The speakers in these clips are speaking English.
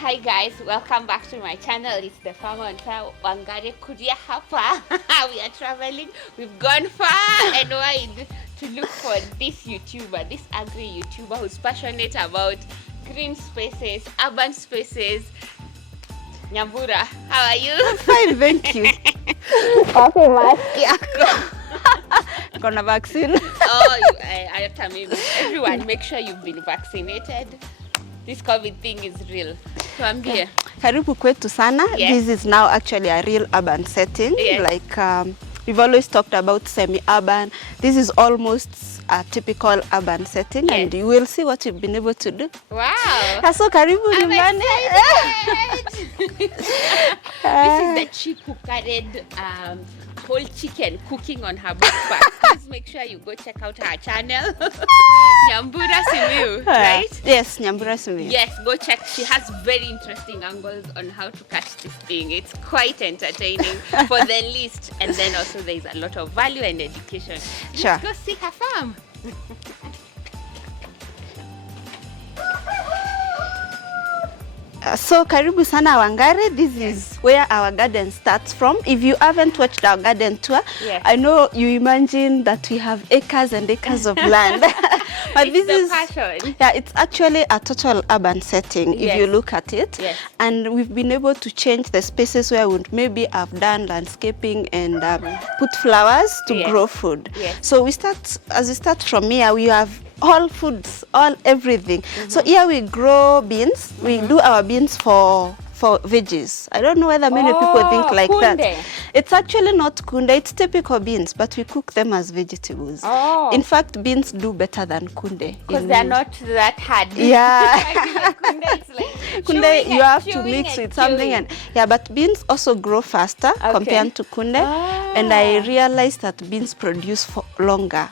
Hi guys, welcome back to my channel. It's the farmer on fire Wangare Kuria Hapa. We are traveling. We've gone far and wide to look for this YouTuber, this agri YouTuber who's passionate about green spaces, urban spaces. Nyamhura, how are you? I'm fine, thank you. Happy mask. Yeah. Gonna vaccine. I mean, everyone, make sure you've been vaccinated. This COVID thing is real. So I'm here. Karibu kwetu sana. Yes. This is now actually a real urban setting. Yes. Like we've always talked about semi-urban. This is almost a typical urban setting, Yes. and you will see what you've been able to do. Wow. So karibu I'm nyumbani. excited. This is the chick who carried whole chicken cooking on her backpack. Please make sure you go check out her channel. Nyamhura Simiyu, right? Yes, Nyamhura Simiyu. Yes, go check. She has very interesting angles on how to catch this thing. It's quite entertaining for the least. And then also there's a lot of value and education. Sure. Let's go see her farm. So karibu sana Wangare. This is where our garden starts from. If you haven't watched our garden tour, Yes. I know you imagine that we have acres and acres of land. But It's this the is passion. yeah, it's actually a total urban setting if Yes. you look at it. Yes. And we've been able to change the spaces where we would maybe have done landscaping and put flowers to Yes. grow food. Yes. So we start from here, we have all foods, everything. So here we grow beans. We do our beans for veggies. I don't know whether many people think like kunde. that. It's actually not kunde, it's typical beans, but we cook them as vegetables. Oh. In fact, beans do better than kunde. Because they're not that hard. Yeah. Kunde, it's like Kunde, chewing you and have to chewing mix and with something, chewing. and yeah, but beans also grow faster compared to kunde. And I realized that beans produce for longer.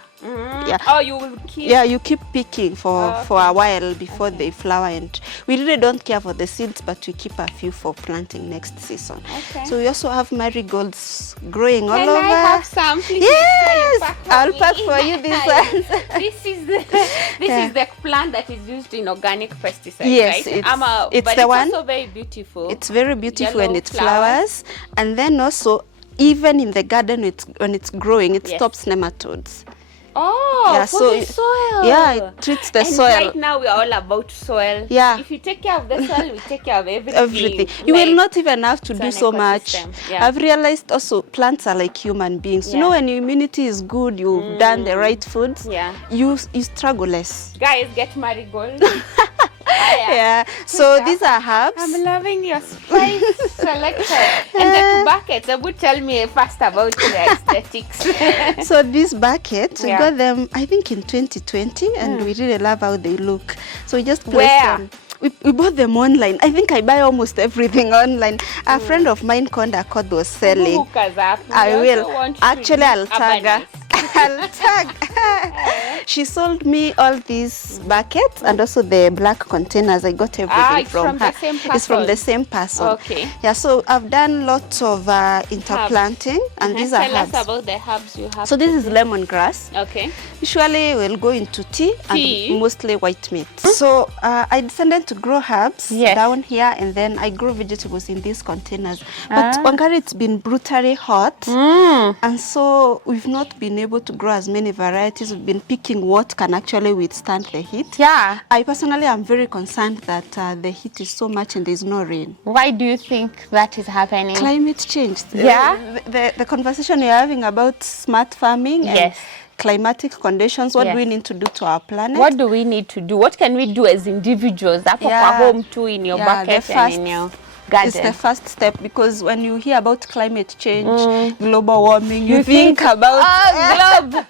Yeah. Oh, you will keep. Yeah, you keep picking for Oh, a while before they flower, and we really don't care for the seeds, but we keep a few for planting next season. Okay. So we also have marigolds growing all Can over. I have some, please? Yes, I'll pack for you these ones. This is the plant that is used in organic pesticides, Yes, right? it's but the it's one. also very beautiful. It's very beautiful Yellow and it flowers. flowers. And then also, even in the garden, when it's growing, it Yes. stops nematodes. Oh, Yeah, for so the soil. Yeah, it treats the and soil. right now we are all about soil. Yeah. If you take care of the soil, we take care of everything. Everything. You will not even have to it's do an so much. ecosystem, yeah. I've realized also plants are like human beings. You know, Yeah. when your immunity is good, you've done the right foods, Yeah. you struggle less. Guys, get marigold. Yeah. So these are herbs. I'm loving your spice selection. And the two buckets, would tell me first about the aesthetics. So these buckets, we Yeah. got them, I think, in 2020, and we really love how they look. So we just place Where? them. We bought them online. I think I buy almost everything online. A friend of mine, Konda Kod, was selling. Hook us up. I We will. also want to Actually, I'll use tag her. urbanites. I'll tag. She sold me all these buckets and also the black containers. I got everything it's from from her. the same It's from person. the same person. Okay. Yeah, so I've done lots of interplanting, and these are Tell us herbs. about the herbs you have. So this to is do. lemongrass. Okay. Usually we'll go into tea Tea? and mostly white meat. So I decided to grow herbs Yes. down here, and then I grow vegetables in these containers. But Wangari, it's been brutally hot, and so we've not been able to grow as many varieties. We've been picking what can actually withstand the heat. Yeah. I personally am very concerned that the heat is so much and there's no rain. Why do you think that is happening? Climate change. Yeah. The conversation you're having about smart farming and Yes. climatic conditions, what Yes. do we need to do to our planet? What do we need to do? What can we do as individuals? Up Yeah. home too, in your Yeah, the bucket and in first- your garden. It's the first step, because when you hear about climate change, global warming, you think about globe.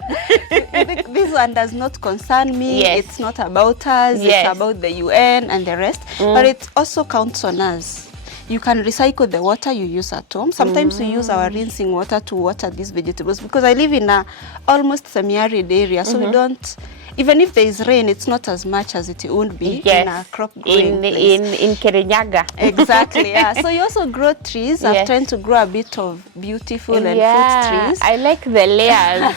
you think this one does not concern me. Yes. It's not about us. Yes. It's about the UN and the rest. But it also counts on us. You can recycle the water you use at home. Sometimes we use our rinsing water to water these vegetables, because I live in a almost semi-arid area, so we don't even if there is rain, it's not as much as it would be in a crop growing place. In Kirinyaga. Exactly, yeah. So you also grow trees. I'm trying to grow a bit of beautiful and fruit trees. I like the layers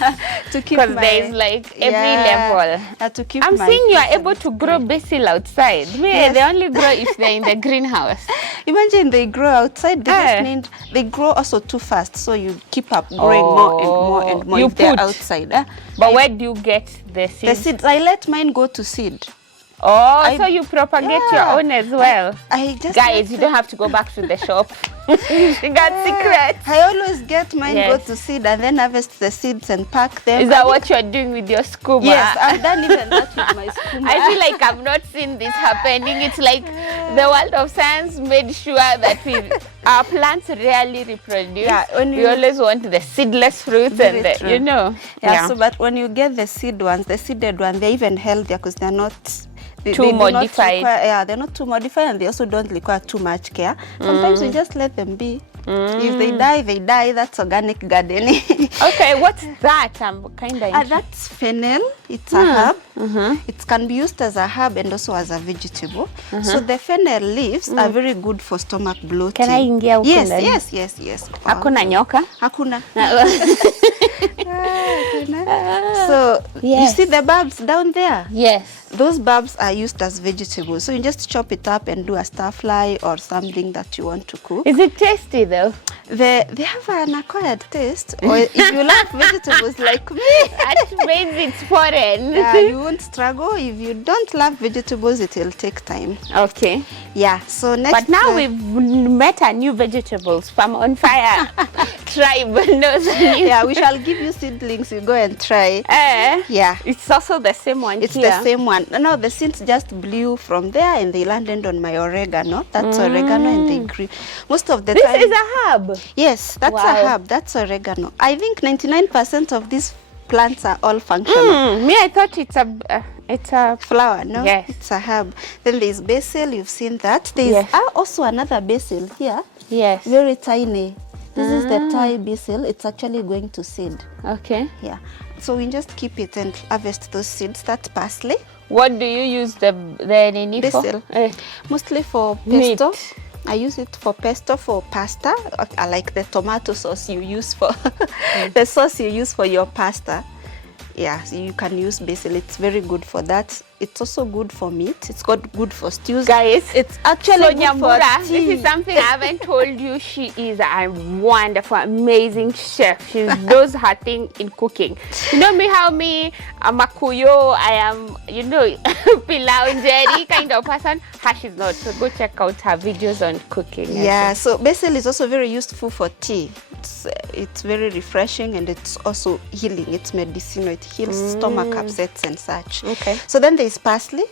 to keep because there's like every level. To keep I'm seeing you are able to grow basil outside. They only grow if they're in the greenhouse. Imagine they grow outside. They just mean they grow also too fast, so you keep up growing more and more and more if they're outside. But where do you get the seeds? The seeds, I let mine go to seed. Oh, so you propagate your own as well. I just Guys, you don't have to go back to the shop. You got secrets. I always get mine go to seed and then harvest the seeds and pack them. Is that what you're doing with your scuba? Yes, I've done even that with my scuba. I feel like I've not seen this happening. It's like the world of science made sure that our plants rarely reproduce. Yeah, we always want the seedless fruits and the, you know. Yeah, so but when you get the seed ones, the seeded one, they're even healthier because they're not too modified. They're not too modified, and they also don't require too much care. Sometimes we just let them be. If they die, they die. That's organic gardening. Okay, what's that? I'm kind of interested. That's fennel. It's a herb. It can be used as a herb and also as a vegetable. So the fennel leaves are very good for stomach bloating. Can I ingia huko? Yes. Hakuna nyoka? Hakuna. So you see the bulbs down there? Yes. Those bulbs are used as vegetables. So you just chop it up and do a stir fry or something that you want to cook. Is it tasty though? They have an acquired taste. Or if you love vegetables like me, that means it's foreign. You won't struggle. If you don't love vegetables, it will take time. Okay. Yeah. So next. But now we've met a new vegetables from On Fire tribe. Yeah, we shall give you seedlings. You go and try. Yeah. It's also the same one. It's the same one. No, the seeds just blew from there and they landed on my oregano. That's oregano, and they grew. Most of the time. This is a herb. Yes, that's a herb. That's oregano. I think 99% of these plants are all functional. Me, I thought it's a flower. No, yes, it's a herb. Then there's basil. You've seen that. There's also another basil here. Yes, very tiny. This is the Thai basil. It's actually going to seed. Okay. Yeah. So we just keep it and harvest those seeds. That's parsley. What do you use the basil? Mostly for pesto. Meat. I use it for pesto, for pasta. I like the tomato sauce you use for the sauce you use for your pasta. Yeah, so you can use basil. It's very good for that. It's also good for meat. It's good for stews. Guys, it's actually good for tea. This is something I haven't told you. She is a wonderful, amazing chef. She does her thing in cooking. You know me, how me, I'm a kuyo, I am, you know, pilau and jerry kind of person. Her, she's not. So go check out her videos on cooking. Yeah, so basil is also very useful for tea. It's very refreshing and it's also healing. It's medicinal. It heals stomach upsets and such. Okay. So then there's parsley.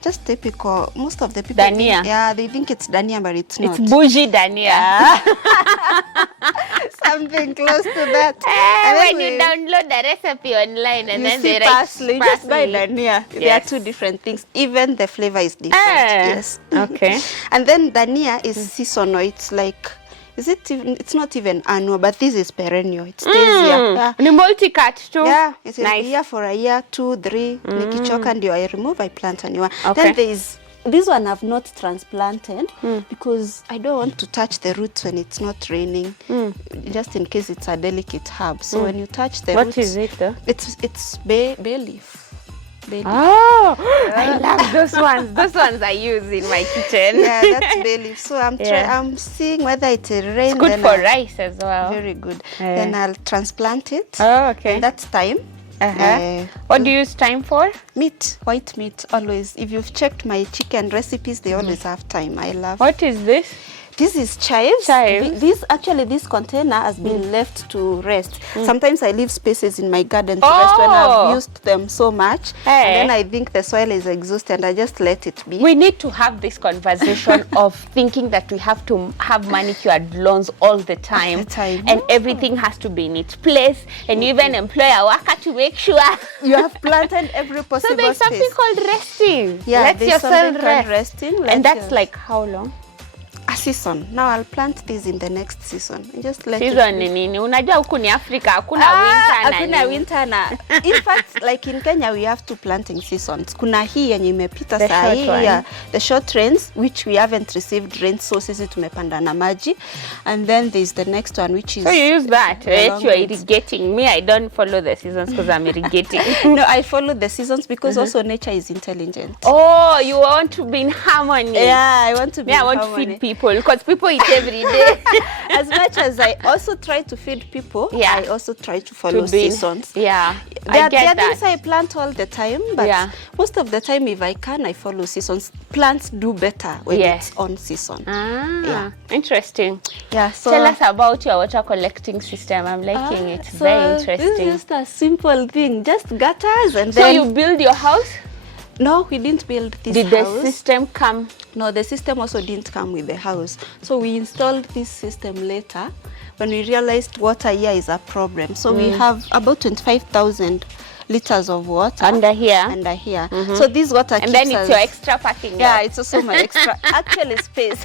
Just typical. Most of the people Dania. They think it's Dania, but it's not. It's bougie Dania. Something close to that. When you download the recipe online and then they write parsley, just buy Dania. They are two different things. Even the flavor is different. Yes. Okay. And then Dania is seasonal. It's like, it's not even annual, but this is perennial. It stays here. Yeah. And multi-cut too. Yeah, it will be here for a year, 2, 3. Nikichoka and I remove, I plant a new one. Okay. Then there is this one I've not transplanted because I don't want to touch the roots when it's not raining, just in case it's a delicate herb. So when you touch the roots, what is it though? It's bay leaf. Oh, I love those ones. Those ones I use in my kitchen. Yeah, that's bay leaf. So I'm seeing whether it will rain. It's good for rice as well. Very good. Then I'll transplant it. Oh, okay. And that's thyme. What do you use thyme for? Meat, white meat, always. If you've checked my chicken recipes, they always have thyme. I love. What is this? This is chives. This container has been left to rest. Sometimes I leave spaces in my garden to rest when I've used them so much. And then I think the soil is exhausted and I just let it be. We need to have this conversation of thinking that we have to have manicured lawns all the time. And everything has to be in its place. And you even employ a worker to make sure you have planted every possible So there's something called resting. Yeah, Let yourself rest. Resting. And that's like how long? a season. Now I'll plant this in the next season. And just let season ni nini? Unajua huku ni Afrika, hakuna winter na hakuna winter na. In fact, like in Kenya we have 2 planting seasons. Kuna hii yenye imepita saa hii, the short rains which we haven't received rain, so sisi tumepanda na maji. And then there's the next one which is, so you use that you are irrigating. Me, I don't follow the seasons because I'm irrigating. No, I follow the seasons because also nature is intelligent. Oh, you want to be in harmony. Yeah, I want to be in harmony. I want to feed people because people eat every day. As much as I also try to feed people, I also try to follow seasons. Yeah, I get that. There are things I plant all the time, but most of the time if I can, I follow seasons. Plants do better when it's on season. Interesting. Yeah, so tell us about your water collecting system. I'm liking it. So very interesting. This is just a simple thing, just gutters and so then... you build your house? No, we didn't build this house. Did the system come? No, the system also didn't come with the house. So we installed this system later when we realized water here is a problem. So we have about 25,000 liters of water under here. So this water and then it's your extra parking lot. Yeah, it's also my extra actually space.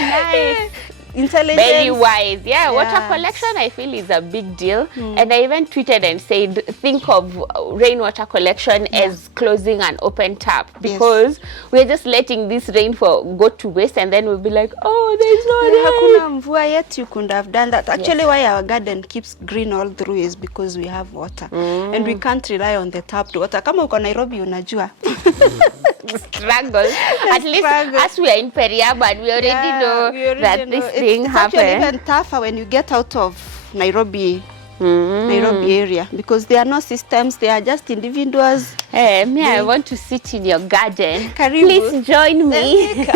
Nice. Intelligence. Very wise. Yeah, water collection I feel is a big deal. And I even tweeted and said, think of rainwater collection as closing an open tap, because we're just letting this rain go to waste, and then we'll be like, oh, there's no rain. Hakuna mvua yet. You could have done that. Actually, why our garden keeps green all through is because we have water. And we can't rely on the tapped water. Kama uko Nairobi unajua. Struggle. At least as we are in Periaban, we already know that this thing happens. It's actually even tougher when you get out of Nairobi. Nairobi area, because there are no systems, they are just individuals. Hey, I want to sit in your garden. Karibu. Please join me.